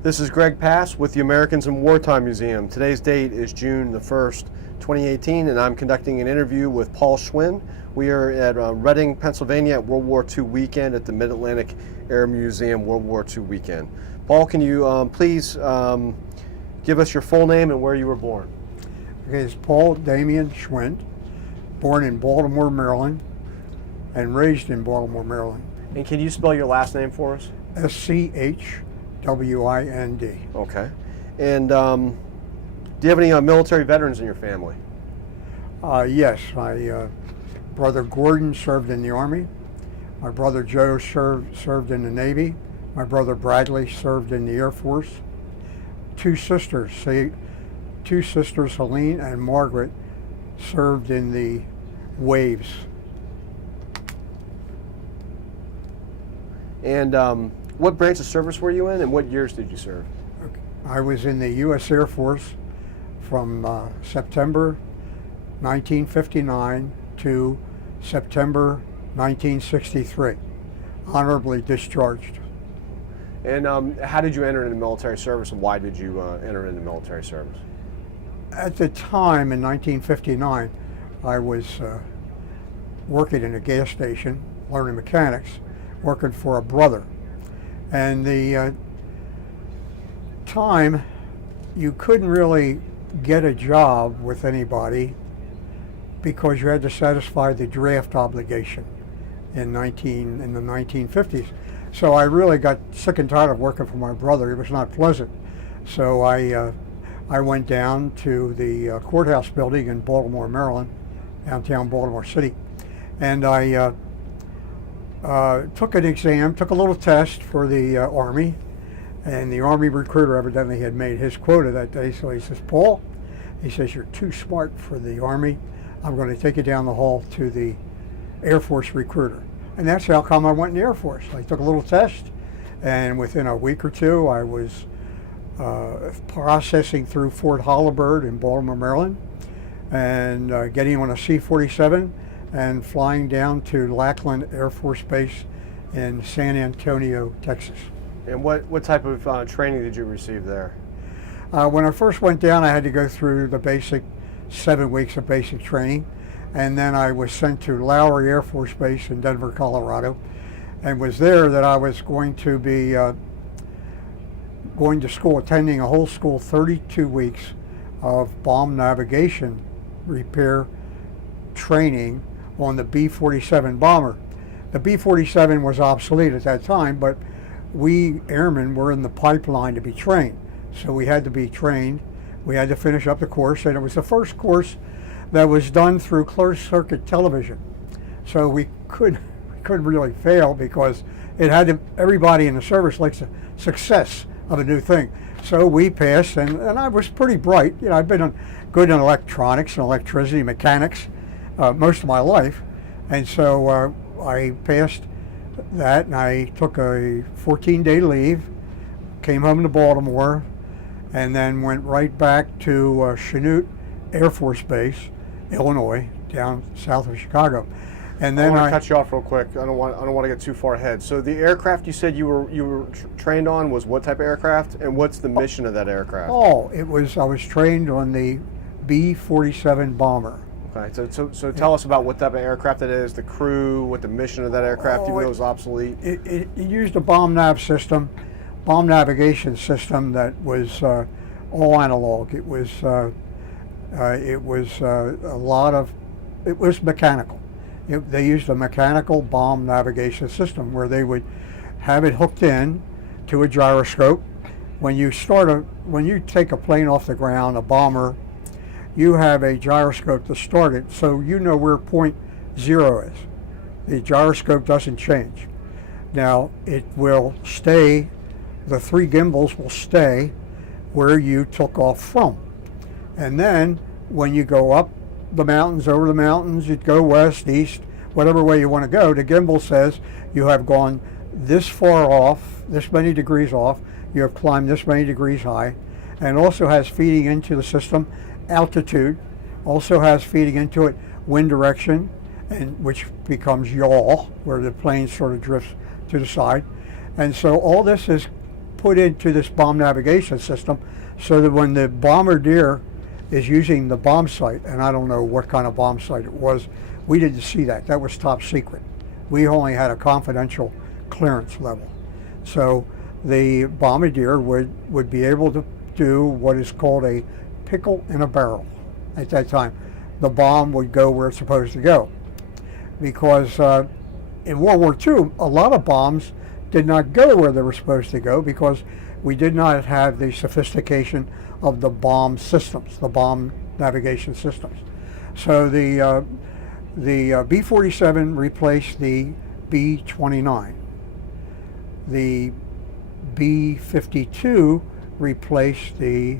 This is Greg Pass with the Americans in Wartime Museum. Today's date is June the 1st, 2018, and I'm conducting an interview with Paul Schwind. We are at Reading, Pennsylvania at World War II weekend at the Mid-Atlantic Air Museum World War II weekend. Paul, can you please give us your full name and where you were born? Okay, it's Paul Damian Schwind, born in Baltimore, Maryland, and raised in Baltimore, Maryland. And can you spell your last name for us? Schwind. Okay. And do you have any military veterans in your family? Yes, my brother Gordon served in the Army. My brother Joe served in the Navy. My brother Bradley served in the Air Force. Two sisters, Helene and Margaret, served in the Waves. And what branch of service were you in, and what years did you serve? I was in the U.S. Air Force from September 1959 to September 1963, honorably discharged. And how did you enter into military service, and why did you enter into military service? At the time, in 1959, I was working in a gas station, learning mechanics, working for a brother. And the time, you couldn't really get a job with anybody because you had to satisfy the draft obligation in the 1950s. So I really got sick and tired of working for my brother. It was not pleasant. So I went down to the courthouse building in Baltimore, Maryland, downtown Baltimore City, and I took an exam, took a little test for the Army, and the Army recruiter evidently had made his quota that day. So he says, Paul, he says, you're too smart for the Army. I'm going to take you down the hall to the Air Force recruiter. And that's how come I went in the Air Force. I took a little test, and within a week or two, I was processing through Fort Holabird in Baltimore, Maryland, and getting on a C-47 and flying down to Lackland Air Force Base in San Antonio, Texas. And what type of training did you receive there? When I first went down, I had to go through the basic 7 weeks of basic training, and then I was sent to Lowry Air Force Base in Denver, Colorado, and was there that I was going to be going to school, attending a whole school, 32 weeks of bomb navigation repair training on the B-47 bomber. The B-47 was obsolete at that time, but we airmen were in the pipeline to be trained. So we had to be trained. We had to finish up the course, and it was the first course that was done through closed circuit television. So we couldn't really fail because it had to, everybody in the service likes the success of a new thing. So we passed, and I was pretty bright. You know, I've been good in electronics and electricity, mechanics, most of my life, and so I passed that, and I took a 14-day leave, came home to Baltimore, and then went right back to Chanute Air Force Base, Illinois, down south of Chicago. And then I want to cut you off real quick. I don't want to get too far ahead. So the aircraft you said you were trained on was what type of aircraft, and what's the mission of that aircraft? Oh, I was trained on the B-47 bomber. Okay, so tell us about what type of aircraft it is, the crew, what the mission of that aircraft, even though it was obsolete. It used a bomb navigation system that was all analog. It was mechanical. They used a mechanical bomb navigation system where they would have it hooked in to a gyroscope. When you take a plane off the ground, a bomber, you have a gyroscope to start it, so you know where point zero is. The gyroscope doesn't change. Now, it will stay, the three gimbals will stay where you took off from. And then when you go up the mountains, over the mountains, you'd go west, east, whatever way you want to go, the gimbal says you have gone this far off, this many degrees off, you have climbed this many degrees high, and also has feeding into the system altitude, also has feeding into it wind direction, and which becomes yaw, where the plane sort of drifts to the side. And so all this is put into this bomb navigation system so that when the bombardier is using the bomb sight, and I don't know what kind of bomb sight it was, we didn't see that. That was top secret. We only had a confidential clearance level. So the bombardier would be able to do what is called a pickle in a barrel at that time. The bomb would go where it's supposed to go. Because in World War II, a lot of bombs did not go where they were supposed to go because we did not have the sophistication of the bomb systems, the bomb navigation systems. So the B-47 replaced the B-29. The B-52 replaced the,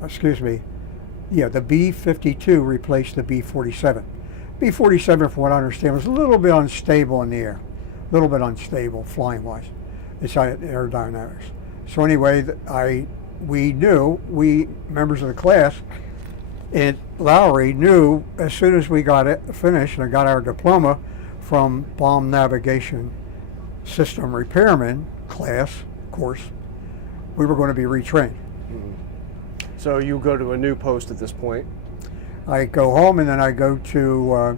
the B-52 replaced the B-47. B-47, from what I understand, was a little bit unstable in the air, a little bit unstable flying-wise. It's aerodynamics. So anyway, we members of the class at Lowry knew as soon as we got it finished and got our diploma from bomb navigation system repairman course, we were going to be retrained. Mm-hmm. So you go to a new post at this point. I go home and then I go to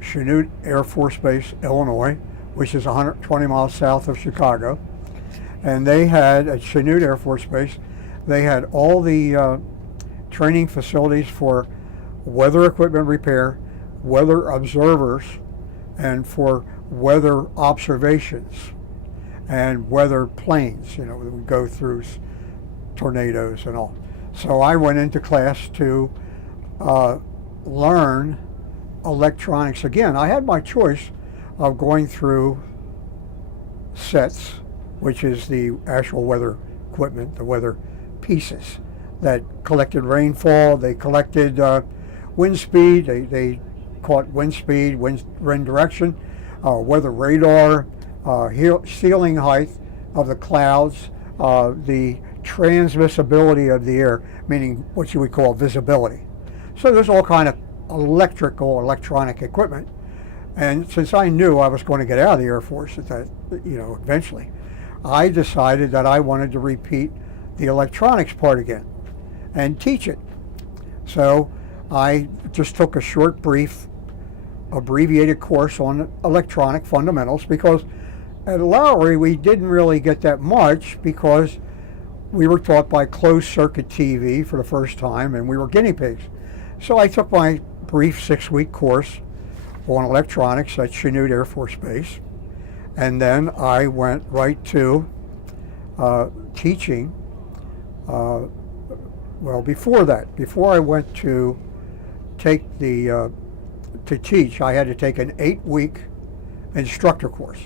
Schwind Air Force Base, Illinois, which is 120 miles south of Chicago. And they had, at Schwind Air Force Base, they had all the training facilities for weather equipment repair, weather observers, and for weather observations and weather planes, that would go through tornadoes and all. So I went into class to learn electronics again. I had my choice of going through sets, which is the actual weather equipment, the weather pieces that collected rainfall, they collected wind speed, they caught wind speed, wind direction, weather radar, ceiling height of the clouds, the transmissibility of the air, meaning what you would call visibility. So there's all kind of electronic equipment. And since I knew I was going to get out of the Air Force at that, eventually, I decided that I wanted to repeat the electronics part again and teach it. So I just took a short, brief, abbreviated course on electronic fundamentals because at Lowry we didn't really get that much because we were taught by closed circuit TV for the first time and we were guinea pigs. So I took my brief 6-week course on electronics at Schwind Air Force Base, and then I went right to teaching. Before I went to take to teach, I had to take an 8-week instructor course.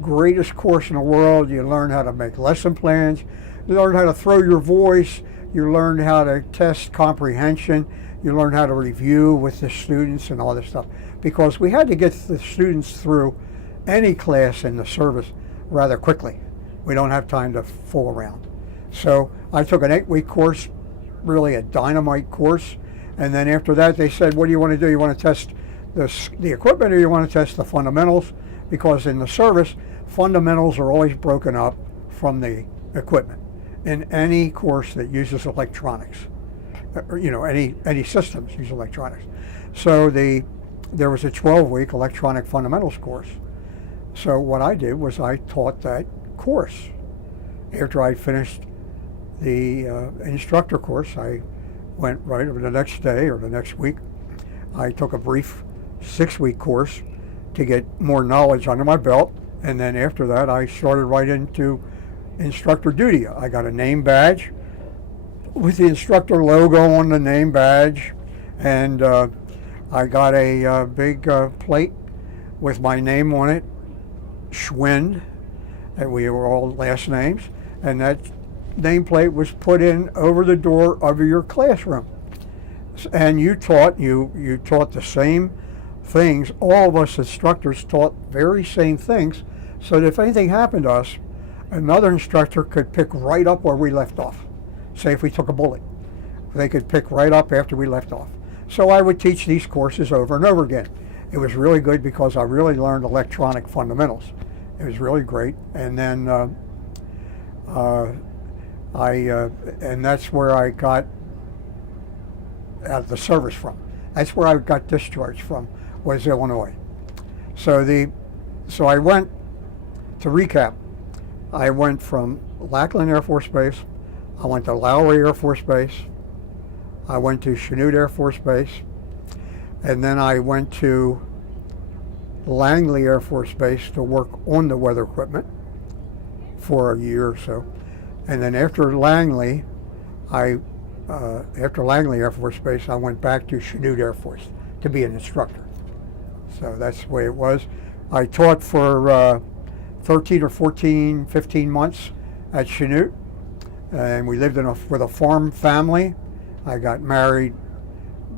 Greatest course in the world. You learn how to make lesson plans, you learn how to throw your voice, you learn how to test comprehension, you learn how to review with the students and all this stuff. Because we had to get the students through any class in the service rather quickly. We don't have time to fool around. So I took an 8-week course, really a dynamite course, and then after that they said, what do you want to do? You want to test the equipment or you want to test the fundamentals? Because in the service, fundamentals are always broken up from the equipment in any course that uses electronics. Any systems use electronics. So there was a 12-week electronic fundamentals course. So what I did was I taught that course. After I finished the instructor course, I went right over the next day or the next week. I took a brief 6-week course to get more knowledge under my belt, and then after that I started right into instructor duty. I got a name badge with the instructor logo on the name badge, and I got a big plate with my name on it, Schwind, and we were all last names, and that nameplate was put in over the door of your classroom. And you taught the same things. All of us instructors taught very same things, so that if anything happened to us, another instructor could pick right up where we left off. Say if we took a bullet, they could pick right up after we left off. So I would teach these courses over and over again. It was really good because I really learned electronic fundamentals. It was really great. And then And that's where I got out of the service from. That's where I got discharged from, was Illinois. So I went, to recap, I went from Lackland Air Force Base, I went to Lowry Air Force Base, I went to Schwind Air Force Base, and then I went to Langley Air Force Base to work on the weather equipment for a year or so. And then after Langley Air Force Base, I went back to Schwind Air Force to be an instructor. So that's the way it was. I taught for 13 or 14, 15 months at Schwind, and we lived with a farm family. I got married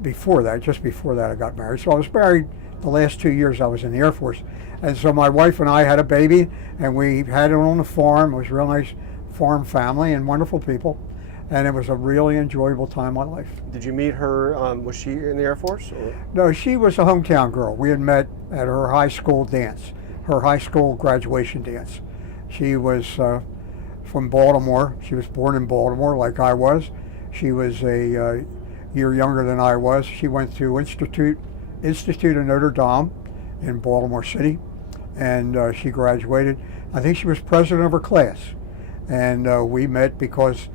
before that, just before that I got married. So I was married the last 2 years I was in the Air Force. And so my wife and I had a baby, and we had it on the farm. It was a real nice farm family and wonderful people. And it was a really enjoyable time of my life. Did you meet her, was she in the Air Force? Or? No, she was a hometown girl. We had met at her high school dance, her high school graduation dance. She was from Baltimore. She was born in Baltimore like I was. She was a year younger than I was. She went to Institute of Notre Dame in Baltimore City, and she graduated. I think she was president of her class. And we met because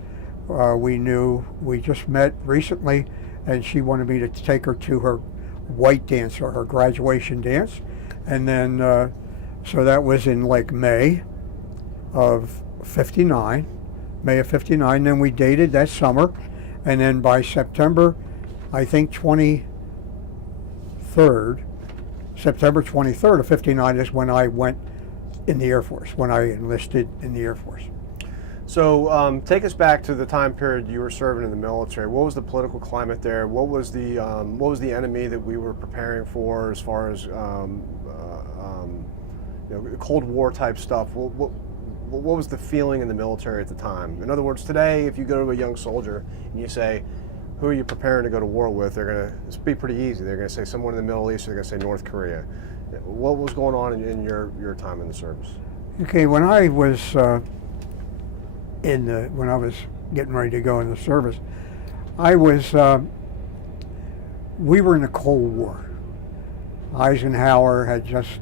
we just met recently, and she wanted me to take her to her white dance, or her graduation dance. And then, so that was in like May of 59. Then we dated that summer. And then by September, I think September 23rd of 59 is when I went in the Air Force, when I enlisted in the Air Force. So take us back to the time period you were serving in the military. What was the political climate there? What was the enemy that we were preparing for, as far as Cold War type stuff? What was the feeling in the military at the time? In other words, today, if you go to a young soldier and you say, "Who are you preparing to go to war with?" It's be pretty easy. They're gonna say someone in the Middle East. Or they're gonna say North Korea. What was going on in your time in the service? Okay, when I was when I was getting ready to go in the service, we were in the Cold War. Eisenhower had just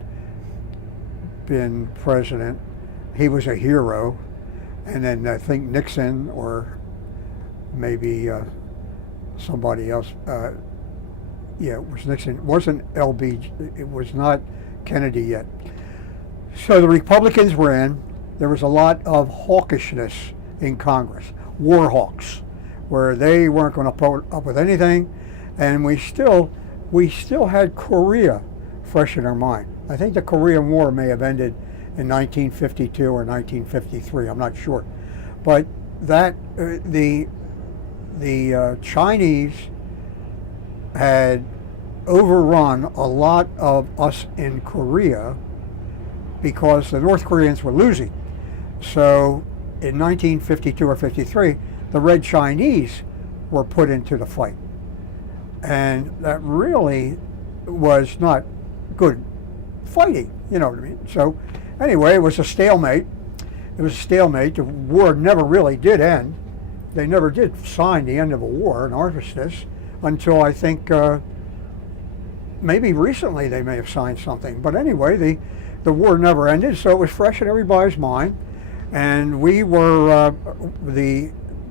been president. He was a hero. And then I think Nixon, or maybe somebody else, it was Nixon. It wasn't it was not Kennedy yet. So the Republicans were in. There was a lot of hawkishness in Congress, war hawks, where they weren't going to put up with anything, and we still had Korea fresh in our mind. I think the Korean War may have ended in 1952 or 1953. I'm not sure, but that the Chinese had overrun a lot of us in Korea because the North Koreans were losing. So in 1952 or 53, the Red Chinese were put into the fight. And that really was not good fighting, you know what I mean? So anyway, it was a stalemate. The war never really did end. They never did sign the end of a war, an armistice, until I think maybe recently they may have signed something. But anyway, the war never ended, so it was fresh in everybody's mind. And we were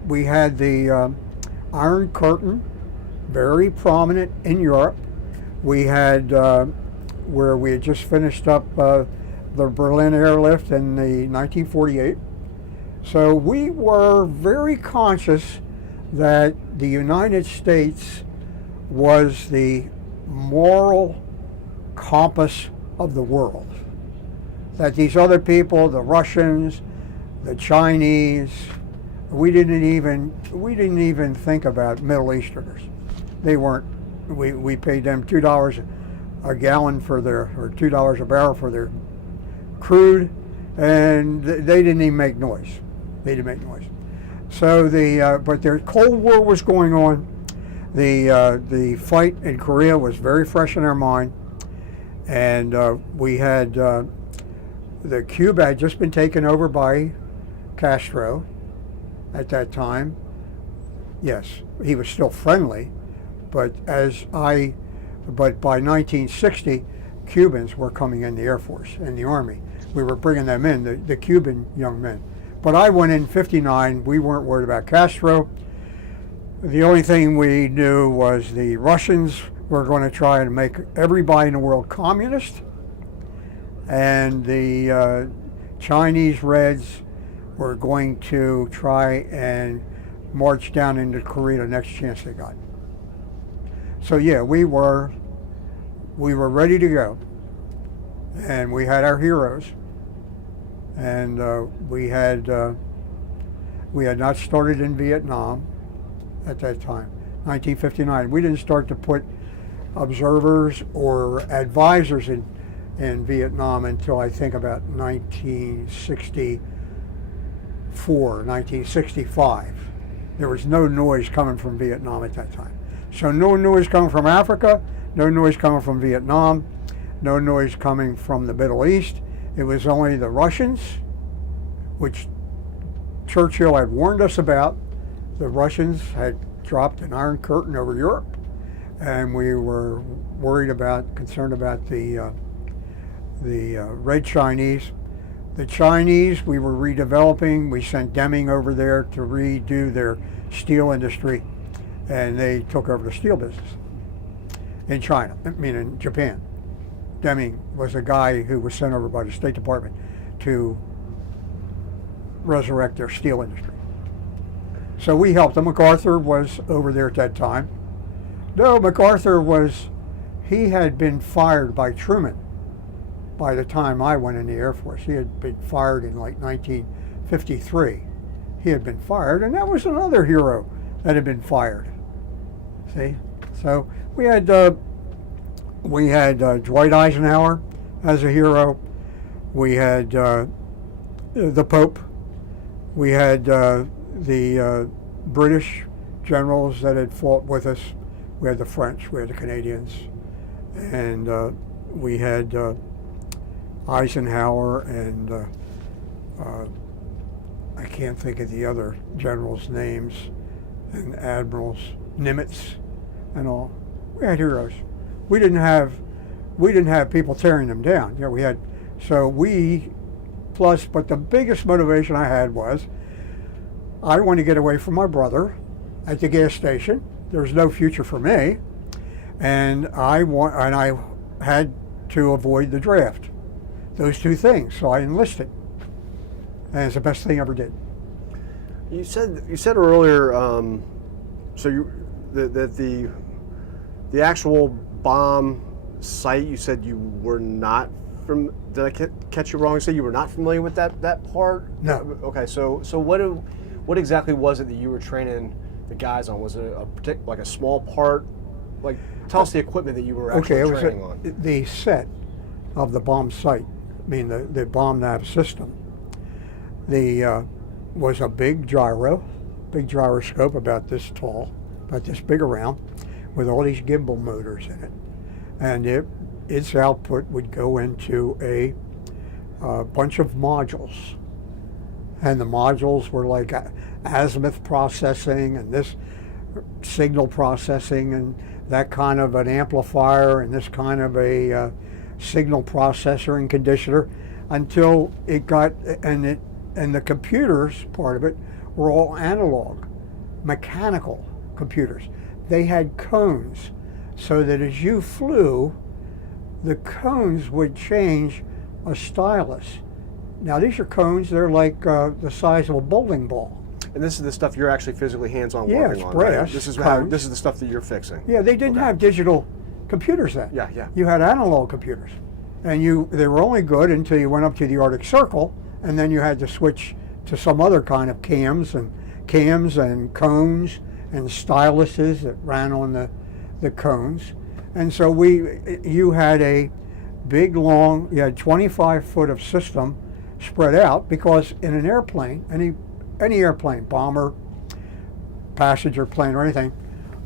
we had the Iron Curtain, very prominent in Europe. We had where we had just finished up the Berlin airlift in the 1948. So we were very conscious that the United States was the moral compass of the world. That these other people, the Russians, the Chinese, we didn't even think about Middle Easterners. They weren't. We paid them $2 a gallon for or $2 a barrel for their crude, and they didn't even make noise. So but their Cold War was going on. The fight in Korea was very fresh in our mind, and we had the Cuba had just been taken over by Castro at that time. Yes, he was still friendly, but by 1960, Cubans were coming in the Air Force and the Army. We were bringing them in, the Cuban young men. But I went in 59. We weren't worried about Castro. The only thing we knew was the Russians were going to try and make everybody in the world communist, and the Chinese Reds were going to try and march down into Korea the next chance they got. So yeah, we were ready to go, and we had our heroes, and we had not started in Vietnam at that time, 1959. We didn't start to put observers or advisors in Vietnam until I think about 1964, 1965. There was no noise coming from Vietnam at that time. So no noise coming from Africa, no noise coming from Vietnam, no noise coming from the Middle East. It was only the Russians, which Churchill had warned us about. The Russians had dropped an Iron Curtain over Europe, and we were concerned about the Red Chinese. The Chinese, we were redeveloping. We sent Deming over there to redo their steel industry, and they took over the steel business in Japan. Deming was a guy who was sent over by the State Department to resurrect their steel industry. So we helped them. MacArthur was over there at that time. No, MacArthur he had been fired by Truman by the time I went in the Air Force. He had been fired in like 1953. He had been fired, and that was another hero that had been fired. See? So we had Dwight Eisenhower as a hero. We had the Pope. We had the British generals that had fought with us. We had the French. We had the Canadians. And we had Eisenhower and I can't think of the other generals' names, and admirals, Nimitz and all. We had heroes. We didn't have people tearing them down. Yeah, but the biggest motivation I had was I wanted to get away from my brother at the gas station. There was no future for me, and I had to avoid the draft. Those two things. So I enlisted, and it's the best thing I ever did. You said earlier, that the actual bomb site, you said you were not from. Did I catch you wrong? You said you were not familiar with that part? No. Okay, so what exactly was it that you were training the guys on? Was it like a small part? Like, tell us the equipment that you were actually training on. The set of the bomb site, the bomb nav system, was a big gyroscope about this tall, about this big around, with all these gimbal motors in it. And its output would go into a bunch of modules. And the modules were like azimuth processing and this signal processing and that kind of an amplifier and this kind of a signal processor and conditioner, until it got, and the computers, part of it, were all analog, mechanical computers. They had cones, so that as you flew, the cones would change a stylus. Now these are cones, they're like the size of a bowling ball. And this is the stuff you're actually physically hands-on working on. Yeah, it's brass. Right? This is the stuff that you're fixing. Yeah, they didn't have digital computers then. Yeah. You had analog computers, and they were only good until you went up to the Arctic Circle, and then you had to switch to some other kind of cams and cones and styluses that ran on the cones. And so you had a big, long, you had 25 foot of system spread out, because in an airplane, any airplane, bomber, passenger plane or anything,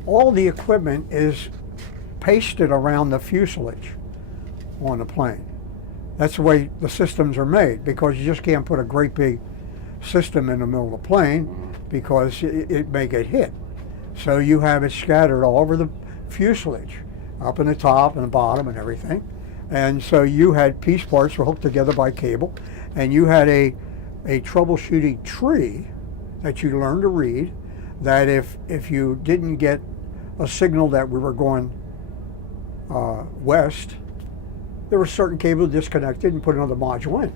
all the equipment is pasted around the fuselage on the plane. That's the way the systems are made, because you just can't put a great big system in the middle of the plane because it may get hit. So you have it scattered all over the fuselage, up in the top and the bottom and everything. And so you had piece parts were hooked together by cable, and you had a troubleshooting tree that you learned to read, that if you didn't get a signal that we were going west, there was certain cable disconnected and put another module in.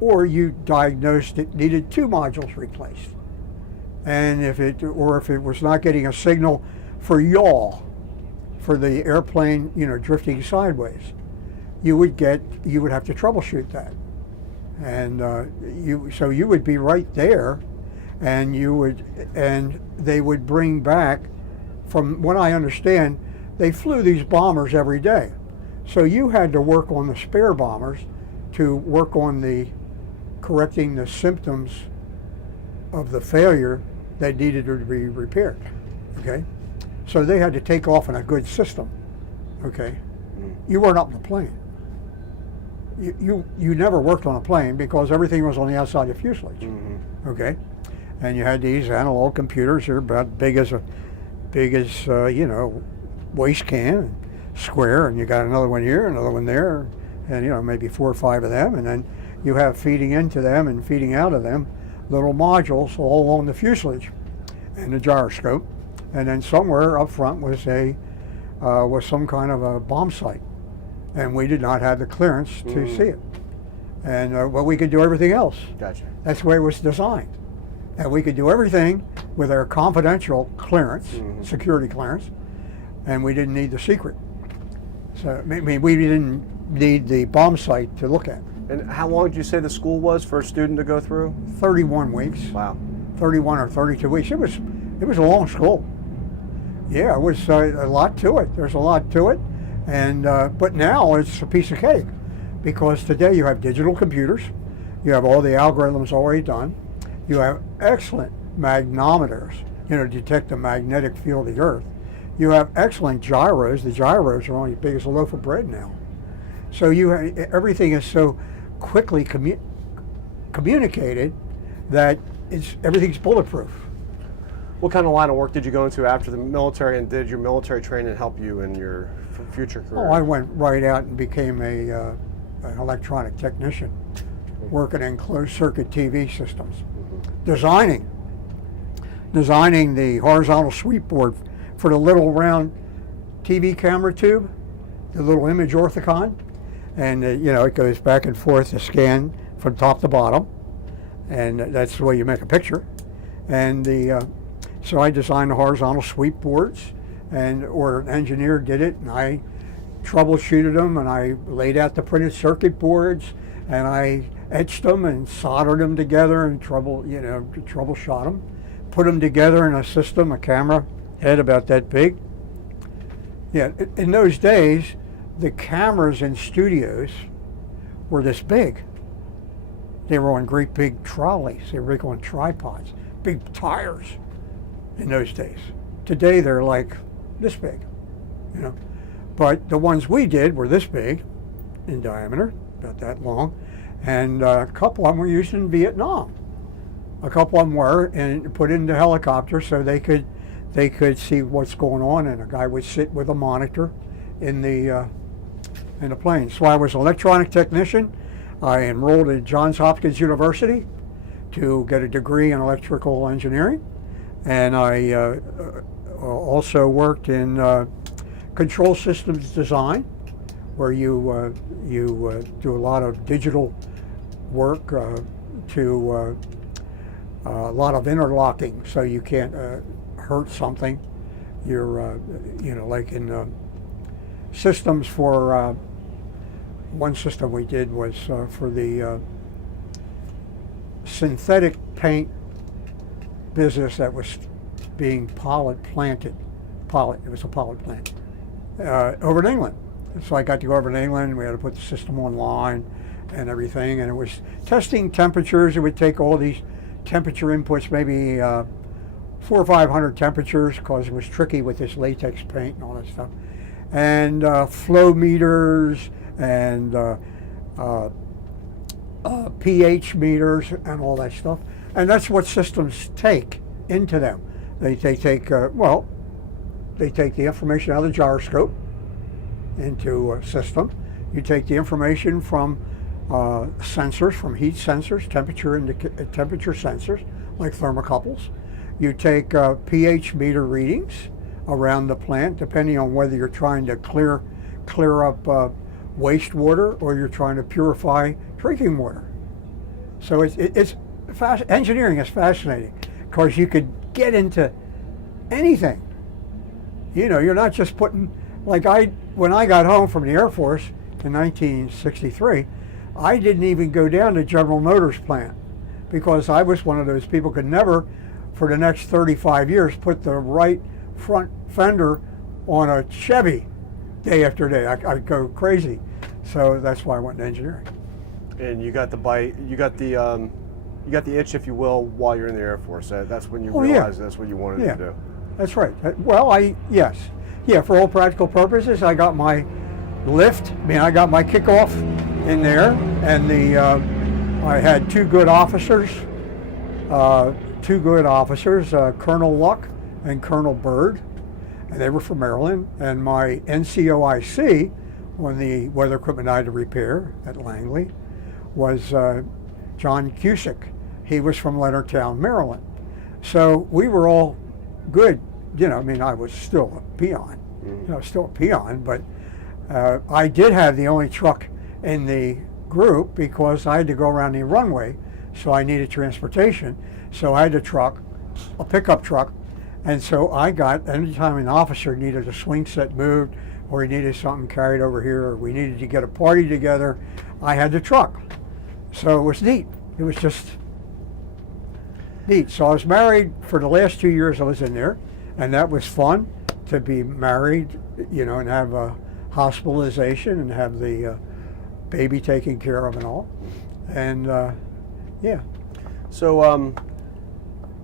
Or you diagnosed it needed 2 modules replaced. And if it was not getting a signal for yaw, for the airplane, drifting sideways, you would have to troubleshoot that. And so you would be right there, and they would bring back, from what I understand, they flew these bombers every day. So you had to work on the spare bombers to work on correcting the symptoms of the failure that needed to be repaired. Okay? So they had to take off in a good system. Okay? You weren't up in the plane. You never worked on a plane because everything was on the outside of the fuselage. Okay? And you had these analog computers that are about big as waist can, square, and you got another one here, another one there, and maybe 4 or 5 of them, and then you have feeding into them and feeding out of them little modules all along the fuselage and the gyroscope, and then somewhere up front was some kind of a bomb site, and we did not have the clearance to see it, and but we could do everything else. Gotcha. That's the way it was designed, and we could do everything with our confidential clearance, security clearance, and we didn't need the secret. So I mean, we didn't need the bomb site to look at. And how long did you say the school was for a student to go through? 31 weeks. Wow. 31 or 32 weeks. It was a long school. Yeah, it was a lot to it. There's a lot to it, and but now it's a piece of cake, because today you have digital computers, you have all the algorithms already done, you have excellent magnometers, detect the magnetic field of the Earth. You have excellent gyros. The gyros are only as big as a loaf of bread now. So everything is so quickly communicated that everything's bulletproof. What kind of line of work did you go into after the military, and did your military training help you in your future career? Oh, I went right out and became an electronic technician, working in closed circuit TV systems, designing the horizontal sweep board for the little round TV camera tube, the little image orthicon, and it goes back and forth to scan from top to bottom, and that's the way you make a picture. And so I designed the horizontal sweep boards, or an engineer did it, and I troubleshooted them, and I laid out the printed circuit boards, and I etched them and soldered them together and troubleshot them, put them together in a system, a camera head about that big. Yeah, in those days, the cameras in studios were this big. They were on great big trolleys. They were on tripods, big tires in those days. Today they're like this big, But the ones we did were this big in diameter, about that long, and a couple of them were used in Vietnam. A couple of them were and put into helicopters so they could see what's going on, and a guy would sit with a monitor in the plane. So I was an electronic technician. I enrolled at Johns Hopkins University to get a degree in electrical engineering, and I also worked in control systems design, where you do a lot of digital work to a lot of interlocking, so you can't hurt something. You're like in systems for one system we did was for the synthetic paint business that was being planted. It was a pollet plant over in England. So I got to go over to England. We had to put the system online and everything, and it was testing temperatures. It would take all these temperature inputs, maybe 400 or 500 temperatures, because it was tricky with this latex paint and all that stuff, and flow meters and pH meters and all that stuff. And that's what systems take into them. They take the information out of the gyroscope into a system. You take the information from sensors, from heat sensors, temperature sensors, like thermocouples. You take pH meter readings around the plant, depending on whether you're trying to clear up wastewater or you're trying to purify drinking water. So engineering is fascinating because you could get into anything. You're not just putting, when I got home from the Air Force in 1963, I didn't even go down to General Motors plant because I was one of those people could never, for the next 35 years, put the right front fender on a Chevy day after day. I'd go crazy. So that's why I went into engineering. And you got the bite, you got the itch, if you will, while you're in the Air Force. That's when you realized that's what you wanted to do. That's right. Well, yes. Yeah, for all practical purposes, I got my lift. I got my kickoff in there, and I had two good officers, Colonel Luck and Colonel Byrd, and they were from Maryland. And my NCOIC on the weather equipment I had to repair at Langley was John Cusick. He was from Leonardtown, Maryland. So we were all good. I was still a peon. But I did have the only truck in the group because I had to go around the runway, so I needed transportation. So I had a pickup truck, and so anytime an officer needed a swing set moved, or he needed something carried over here, or we needed to get a party together, I had the truck. So it was neat. It was just neat. So I was married for the last 2 years I was in there, and that was fun to be married, and have a hospitalization and have the baby taken care of and all. And yeah. So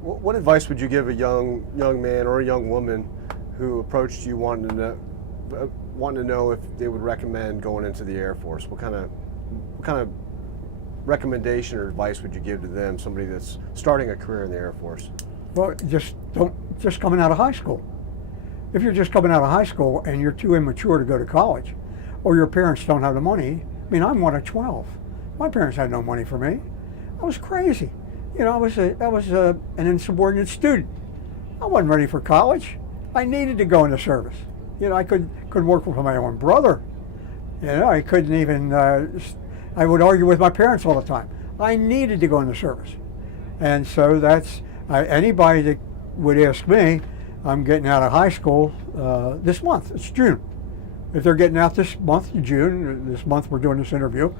what advice would you give a young man or a young woman who approached you wanting to know if they would recommend going into the Air Force? What kind of recommendation or advice would you give to them, somebody that's starting a career in the Air Force? Well, just coming out of high school. If you're just coming out of high school and you're too immature to go to college, or your parents don't have the money, I'm one of 12. My parents had no money for me. I was crazy. I was an insubordinate student. I wasn't ready for college. I needed to go into service. I couldn't work with my own brother. I couldn't even. I would argue with my parents all the time. I needed to go into service, and so that's anybody that would ask me. I'm getting out of high school this month. It's June. If they're getting out this month, June, this month we're doing this interview,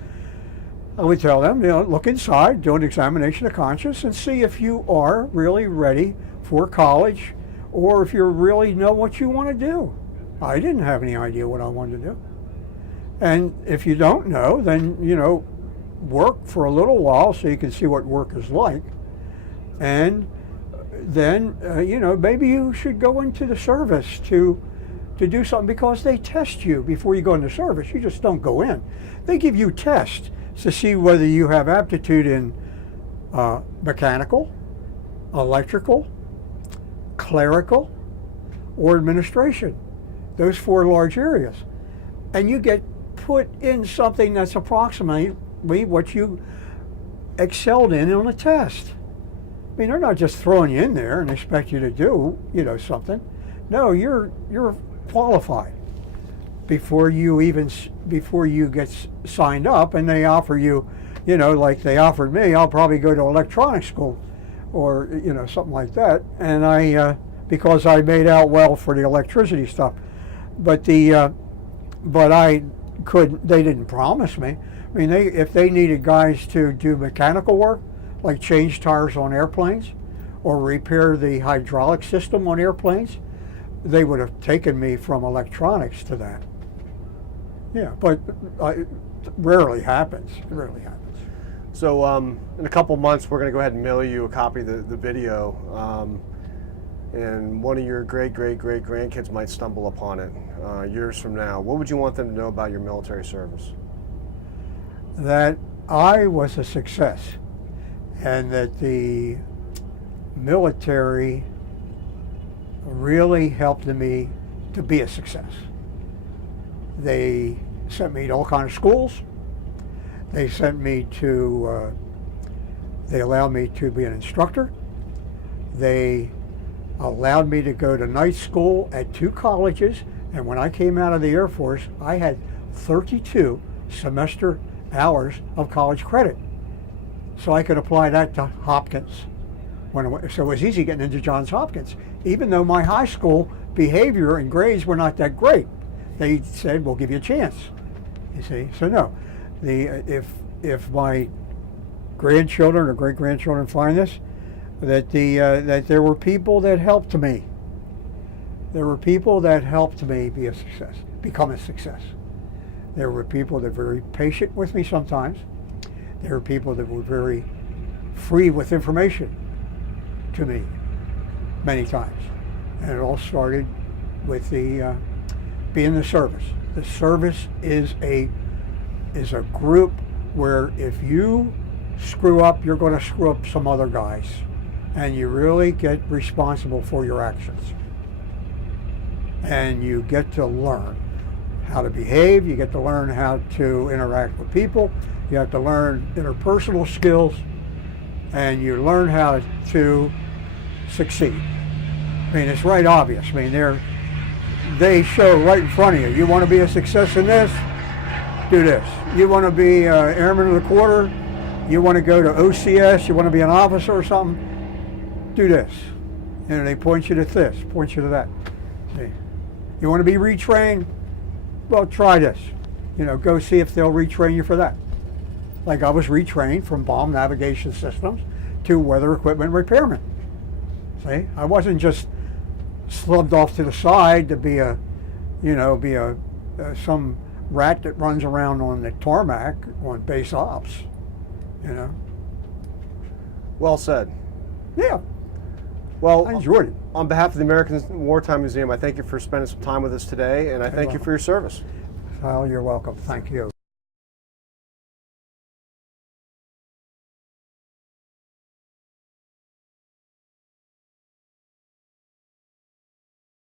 I would tell them, look inside, do an examination of conscience, and see if you are really ready for college, or if you really know what you want to do. I didn't have any idea what I wanted to do. And if you don't know, then, work for a little while so you can see what work is like. And then, maybe you should go into the service to do something, because they test you before you go into service. You just don't go in. They give you tests to see whether you have aptitude in mechanical, electrical, clerical, or administration. Those 4 large areas. And you get put in something that's approximately what you excelled in on a test. They're not just throwing you in there and expect you to do, something. No, you're qualified before you get signed up, and they offer you, like they offered me. I'll probably go to electronics school, or something like that. And because I made out well for the electricity stuff, but I couldn't. They didn't promise me. If they needed guys to do mechanical work, like change tires on airplanes or repair the hydraulic system on airplanes, they would have taken me from electronics to that. Yeah, but it rarely happens. It rarely happens. So in a couple months, we're going to go ahead and mail you a copy of the video. And one of your great-great-great-grandkids might stumble upon it years from now. What would you want them to know about your military service? That I was a success, and that the military really helped me to be a success. They sent me to all kinds of schools. They sent me to, they allowed me to be an instructor. They allowed me to go to night school at 2 colleges, and when I came out of the Air Force, I had 32 semester hours of college credit. So I could apply that to Hopkins. So it was easy getting into Johns Hopkins, even though my high school behavior and grades were not that great. They said, we'll give you a chance, you see. So no, if my grandchildren or great-grandchildren find this, that there were people that helped me. There were people that helped me be a success, become a success. There were people that were very patient with me sometimes. There were people that were very free with information to me many times. And it all started with the being the service. The service is a group where if you screw up, you're going to screw up some other guys. And you really get responsible for your actions. And you get to learn how to behave, you get to learn how to interact with people, you have to learn interpersonal skills, and you learn how to succeed. I mean, it's right obvious. I mean, they show right in front of you. You want to be a success in this? Do this. You want to be airman of the quarter? You want to go to OCS? You want to be an officer or something? Do this. And they point you to this, point you to that. See? You want to be retrained? Well, try this. Go see if they'll retrain you for that. Like I was retrained from bomb navigation systems to weather equipment repairman. See, I wasn't just slugged off to the side to be some rat that runs around on the tarmac on base ops. Well said. Yeah. Well, I enjoyed it. On behalf of the American Wartime Museum, I thank you for spending some time with us today, and I thank you for your service. Well, you're welcome. Thank you.